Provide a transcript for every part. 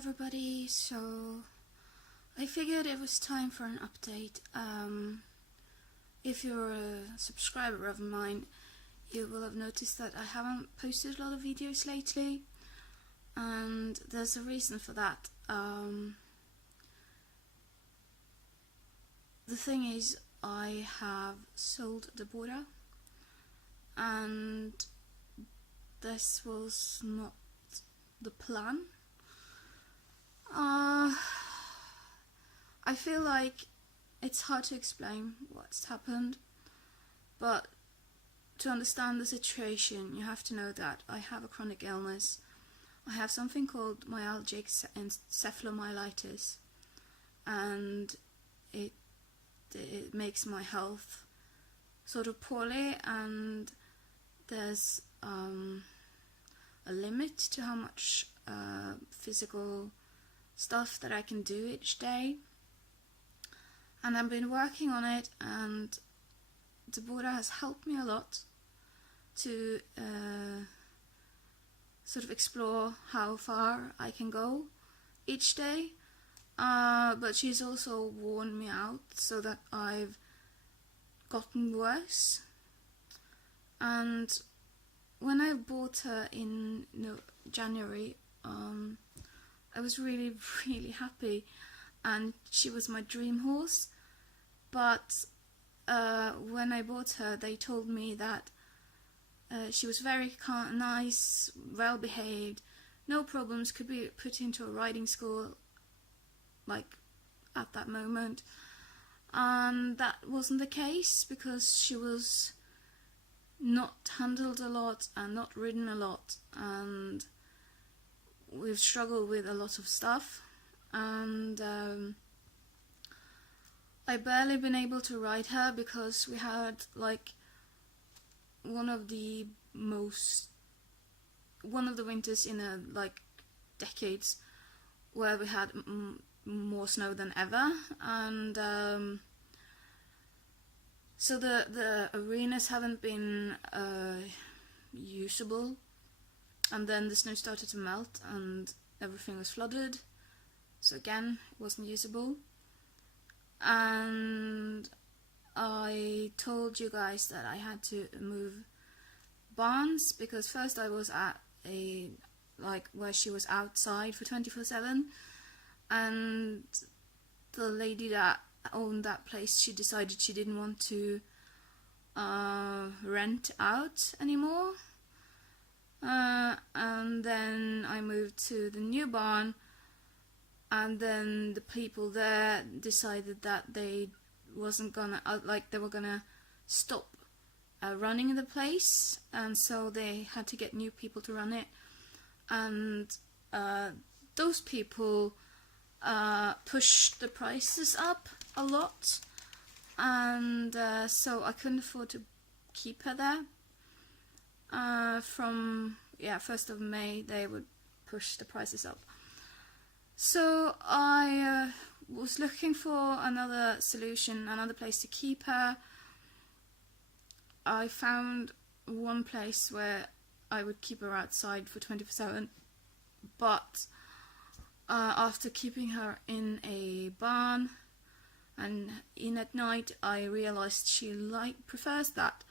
everybody, so I figured it was time for an update. If you're a subscriber of mine, you will have noticed that I haven't posted a lot of videos lately, and there's a reason for that. The thing is, I have sold Debora, and this was not the plan. I feel like it's hard to explain what's happened, but to understand the situation, you have to know that I have a chronic illness. I have something called myalgic encephalomyelitis, and it makes my health sort of poorly, and there's a limit to how much physical stuff that I can do each day. And I've been working on it, and Debora has helped me a lot to sort of explore how far I can go each day, but she's also worn me out so that I've gotten worse. And when I bought her in January, I was really happy, and she was my dream horse. But when I bought her, they told me that she was very nice, well behaved, no problems, could be put into a riding school like at that moment, and that wasn't the case, because she was not handled a lot and not ridden a lot, and we've struggled with a lot of stuff, and I barely been able to ride her because we had like one of the winters in decades where we had more snow than ever, and so the arenas haven't been usable, and then the snow started to melt and everything was flooded, so again it wasn't usable. And I told you guys that I had to move barns, because first I was at where she was outside for 24/7, and the lady that owned that place, she decided she didn't want to rent out anymore, and then I moved to the new barn, and then the people there decided that they wasn't gonna they were gonna stop running the place, and so they had to get new people to run it, and those people pushed the prices up a lot, and so I couldn't afford to keep her there. From 1st of May they would push the prices up. So I was looking for another solution, another place to keep her. I found one place where I would keep her outside for 24/7, but after keeping her in a barn and in at night, I realized she prefers that,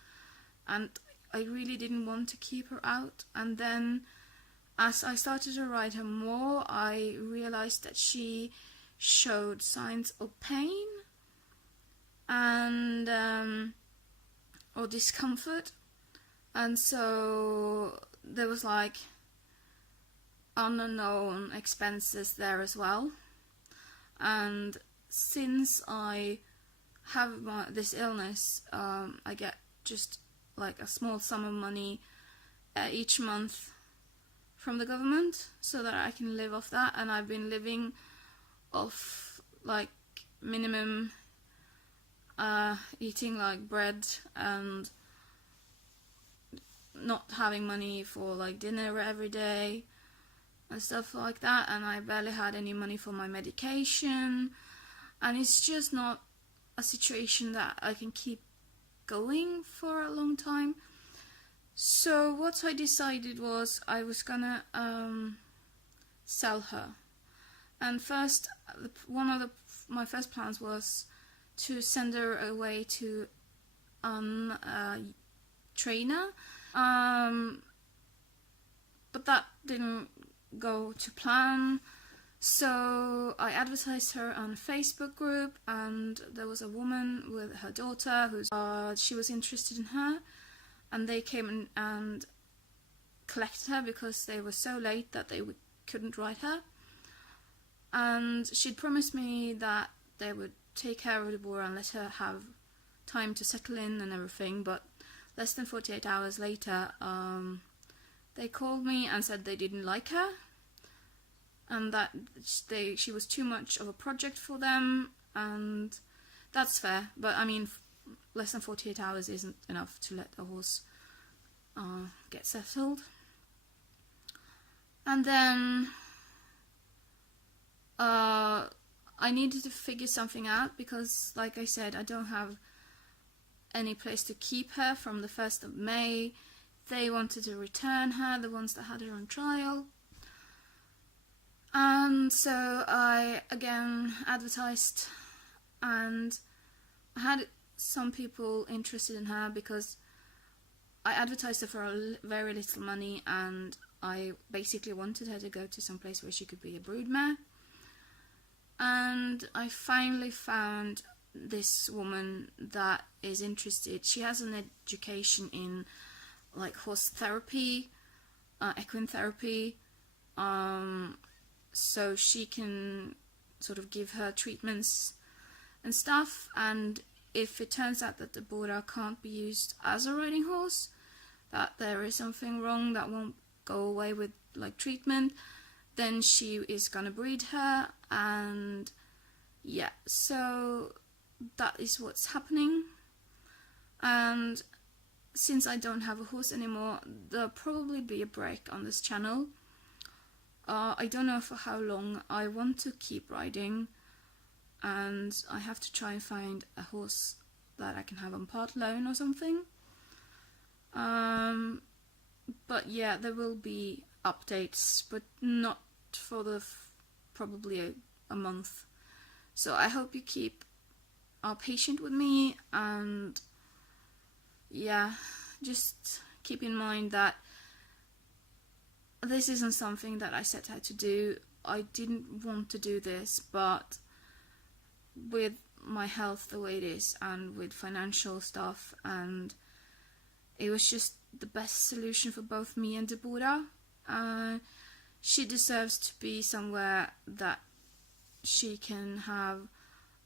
and I really didn't want to keep her out. And then as I started to ride her more, I realized that she showed signs of pain and or discomfort, and so there was unknown expenses there as well. And since I have this illness, I get just a small sum of money each month from the government so that I can live off that, and I've been living off minimum eating bread and not having money for dinner every day and stuff like that, and I barely had any money for my medication, and it's just not a situation that I can keep going for a long time. So what I decided was I was gonna sell her, And first, my first plans was to send her away to a trainer, but that didn't go to plan. So I advertised her on a Facebook group, and there was a woman with her daughter she was interested in her, and they came and collected her because they were so late that they couldn't ride her. And she'd promised me that they would take care of Debora and let her have time to settle in and everything, but less than 48 hours later, they called me and said they didn't like her, and that she was too much of a project for them, and that's fair, but I mean, less than 48 hours isn't enough to let a horse get settled. And then I needed to figure something out because, like I said, I don't have any place to keep her from the 1st of May. They wanted to return her, the ones that had her on trial. And so I again advertised, and I had some people interested in her because I advertised her for very little money, and I basically wanted her to go to some place where she could be a broodmare. And I finally found this woman that is interested. She has an education in like horse therapy, equine therapy, so she can sort of give her treatments and stuff. And if it turns out that the Debora can't be used as a riding horse, that there is something wrong that won't go away with like treatment, then she is gonna breed her. And yeah, so that is what's happening. And since I don't have a horse anymore, there'll probably be a break on this channel. I don't know for how long. I want to keep riding, and I have to try and find a horse that I can have on part loan or something. But yeah, there will be updates, but not for probably a month. So I hope you are patient with me, and yeah, just keep in mind that this isn't something that I set out to do. I didn't want to do this, but with my health the way it is, and with financial stuff, and it was just the best solution for both me and Debora. She deserves to be somewhere that she can have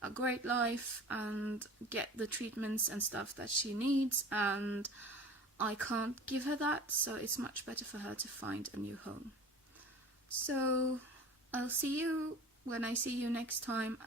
a great life and get the treatments and stuff that she needs, and I can't give her that, so it's much better for her to find a new home. So I'll see you when I see you next time.